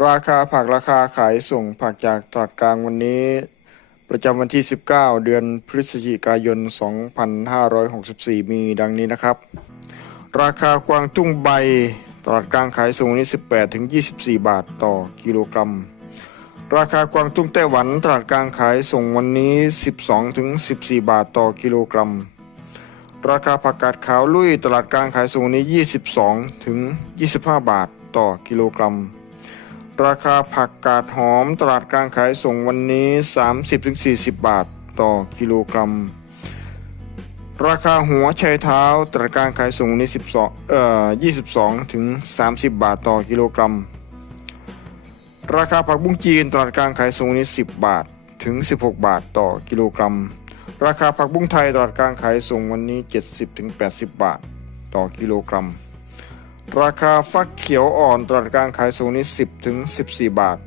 ราคาผักราคาขายส่งผักจากตลาดกลางวันนี้ ประจำวันที่ 19 เดือนพฤศจิกายน 2564 มีดังนี้นะครับ ราคากวางตุ้งใบตลาดกลางขายส่งวันนี้ 18ถึง24 บาทต่อกิโลกรัม ราคากวางตุ้งไต้หวันตลาดกลางขายส่งวันนี้ 12ถึง14 บาทต่อกิโลกรัม ราคาผักกาดขาวลุยตลาดกลางขายส่งวันนี้ 22ถึง25 บาทต่อกิโลกรัม ราคาผักกาดหอมตลาดกลางขายส่งวันนี้ 30-40 บาทต่อกิโลกรัม ราคาหัวไชเท้าตลาดกลางขายส่งวันนี้12เอ่อ22ถึง30 บาทต่อกิโลกรัม ราคาผักบุ้งจีนตลาดกลางขายส่งวันนี้ 10 บาทถึง 16 บาทต่อกิโลกรัม ราคาผักบุ้งไทยตลาดกลางขายส่งวันนี้ 70ถึง80 บาทต่อกิโลกรัม ราคาฟักเขียวอ่อนตลาดกลางขายสูงนี้ 10 ถึง 14 บาท